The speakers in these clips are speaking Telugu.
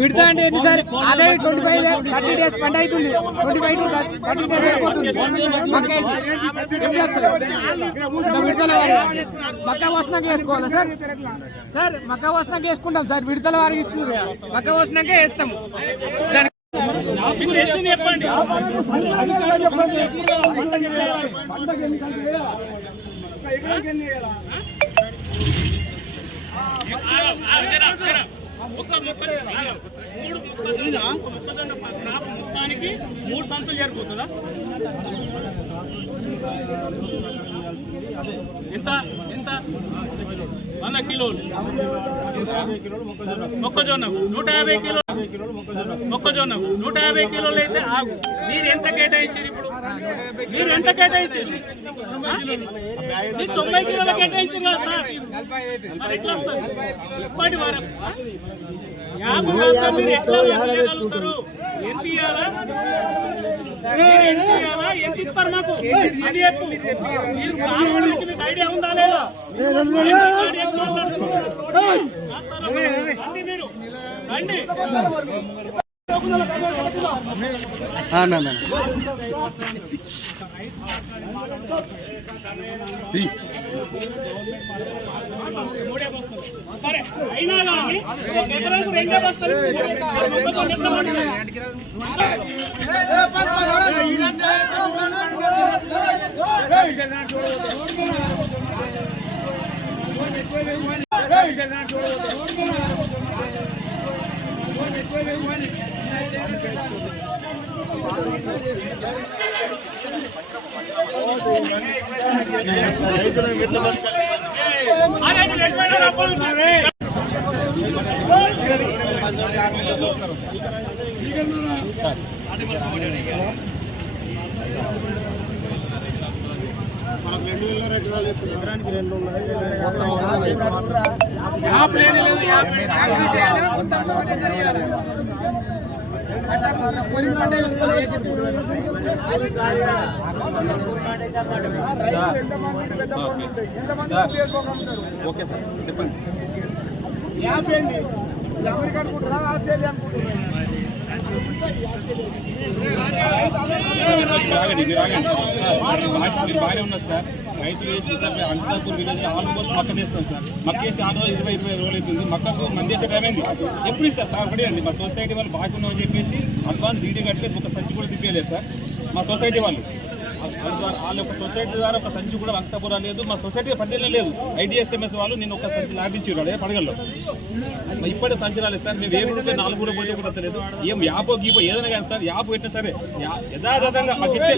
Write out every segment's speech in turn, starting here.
విడతా అంటే సార్ ఆల్రెడీ 25 days పంట అవుతుంది. 25 to 30 days అయిపోతుంది. విడతల వారి మక్క వస్తున్నాక వేసుకోవాలా సార్? సార్ మక్క వస్తున్నాక వేసుకుంటాం సార్. విడతల వారికి ఇచ్చి మక్క వస్తున్నాకే వేస్తాము. చెప్పండి మొత్తానికి 3 సంచులు చేరిపోతుందా? ఎంత ఎంత 100 కిలోలు మొక్కజొన్న 150 కిలోలు మొక్కజొన్న 150 కిలోలు అయితే ఆగు. మీరు ఎంత కేటాయించారు? ఇప్పుడు మీరు ఎంత కేటాయించారు? మీరు 90 కిలోలు కేటాయించారు కదా సార్. మరి ఎట్లా వస్తుంది ఇప్పటి వరకు? 50 మీరు ఎట్లా చేయగలుగుతారు? ఎంత ఇవ్వాలా? ఎంత ఇస్తారు మాకు? అది చెప్పు. మీరు గురించి మీకు ఐడియా ఉందా లేదా? మీరు రండి. అయినా కానీ ఎకరాకు 2 బస్తాలు ఓకే సార్ చెప్పండి. అమెరికా అనుకుంటారా, ఆస్ట్రేలియా అనుకుంటారా? మీరు బాగానే ఉన్నారు సార్. రైతులు వేసిన సార్ అనంతపూర్ విలేజ్ ఆల్మోస్ట్ మక్క చేస్తాం సార్. మక్క వేసి 20 రోజులు అవుతుంది. మక్కకు మంది చేసే టైం అయింది. ఎప్పుడు ఇస్తారు సార్? ఒకటే అండి, మా సొసైటీ వాళ్ళు బాగున్నామని చెప్పేసి అడ్వాన్స్ డీడీ కట్టలేదు, ఒక సంచి కూడా తిప్పలేదు సార్. మా సొసైటీ వాళ్ళు వాళ్ళ ఒక సొసైటీ ద్వారా ఒక సంచి కూడా వంశపురా లేదు, మా సొసైటీ పద్దెల్లో లేదు. IDSMS వాళ్ళు నేను ఒక సంచి లాభించారు అదే పడగల్లో. ఇప్పటికే సంచి రాలేదు సార్. మేము ఏమి 4 కూడా పోతే కూడా తెలియదు. ఏం యాపో గీపో ఏదైనా కానీ సార్, యాప్ పెట్టినా సరే యథాతథంగా మాకు ఇచ్చే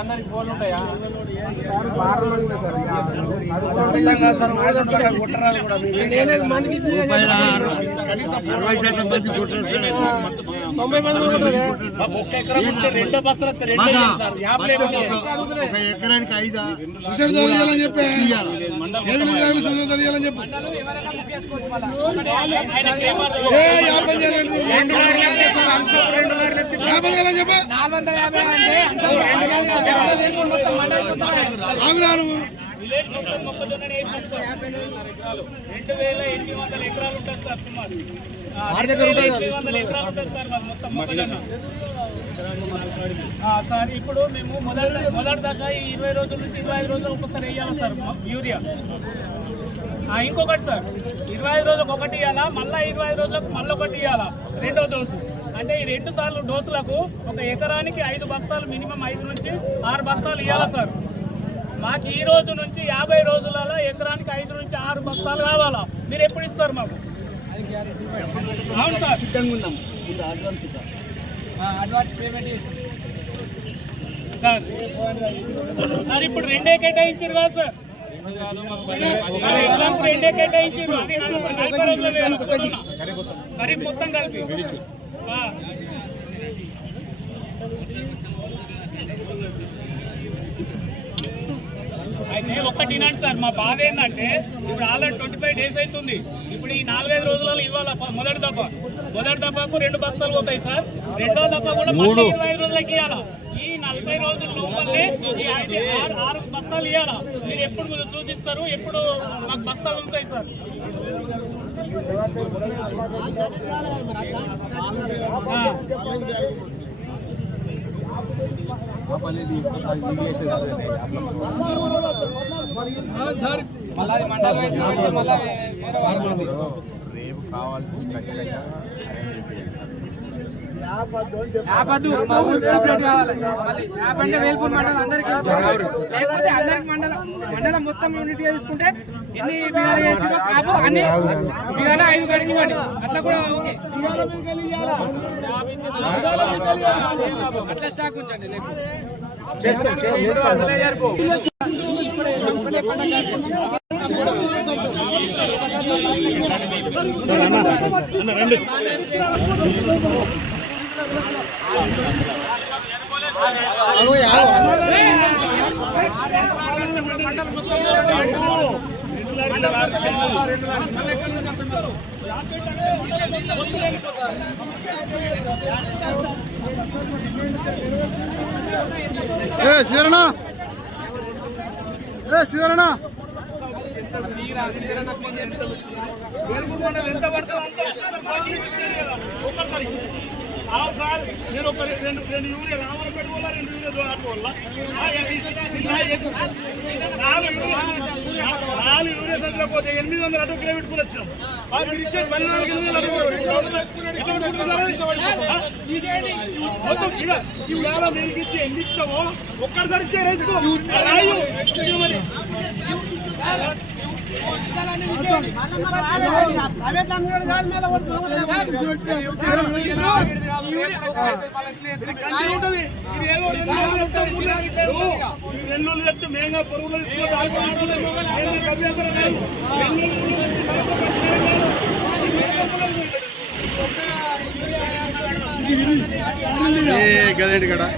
అందరికి ఫోన్లు ఉంటాయా? రెండో బస్తలు ఎకరానికి 5 సుసైడ్ జరిగాలని చెప్పి విలేజ్ మొత్తం మొక్కజొన్న 2800 ఎకరాలు 2800 ఎకరాలు ఉంటుంది సార్. సుమారు 2800 ఎకరాలు ఉంటుంది సార్ మాది మొత్తం మొక్కజొన్న. సార్ ఇప్పుడు మేము మొదటి దాకా ఈ 20 రోజుల నుంచి 25 రోజులు ఒక్కొక్కసారి వేయాలి సార్ యూరియా. ఇంకొకటి సార్ 25 రోజులకు ఒకటి ఇవ్వాలా, మళ్ళీ 25 రోజులకు మళ్ళీ ఒకటి ఇవ్వాలా, రెండో డోసు. అంటే ఈ 2 సార్లు డోసులకు ఒక ఎకరానికి 5 బస్తాలు, మినిమం 5 నుంచి 6 బస్తాలు ఇవ్వాలా సార్. మాకు ఈ రోజు నుంచి 50 రోజులలో ఎకరానికి 5 నుంచి 6 బస్తాలు కావాలా. మీరు ఎప్పుడు ఇస్తారు మాకు? అవును సార్, సిద్ధంగా ఉన్నాం. Advance payment sir. సార్ ఇప్పుడు 2 కేటాయించారు కదా సార్, ఎకరానికి 2 కేటాయించారు. ఖరీఫ్ మొత్తం కలిపి అయితే ఒక్కటి నాటి సార్, మా బాధ ఏంటంటే ఇప్పుడు ఆల్రెడీ 25 డేస్ అవుతుంది. ఇప్పుడు ఈ 4-5 రోజులలో ఇవ్వాలి. మొదటి దఫాకు 2 బస్తాలు పోతాయి సార్. రెండో దఫా కూడా 25 రోజులకి ఇవ్వాలా. ఈ 40 రోజుల లోపలనే 6 బస్తాలు ఇవ్వాలా. మీరు ఎప్పుడు సూచిస్తారు, ఎప్పుడు మాకు బస్తాలు ఉంటాయి సార్? రేపు కావాల్సింది మండలం మొత్తం యూనిట్ తీసుకుంటే ఎన్ని బిగాలు చేసినా కాపు అన్ని బిగాలు 5 కడిగివ్వండి. అట్లా కూడా ఓకే, అట్లా స్టాక్ ఉంచండి. ఎంత పడుతుంది సార్ నేను ఒక రెండు యూరియా రావాలి పెట్టుకోవాలా 2 యూరియా ఆడుకోవాలా 4 యూరియా చదివిపోతే 800 అటు కిలో పెట్టుకుని వచ్చినాం మీరు ఇచ్చే 14,000 మొత్తం ఇవాళ మీకు ఇచ్చి ఎన్ని ఇస్తామో ఒక్కసారి ఇచ్చే రైతుకు వెల్లుల్లి చెప్తే మేంగా పొరుగులు గదేంటి కదా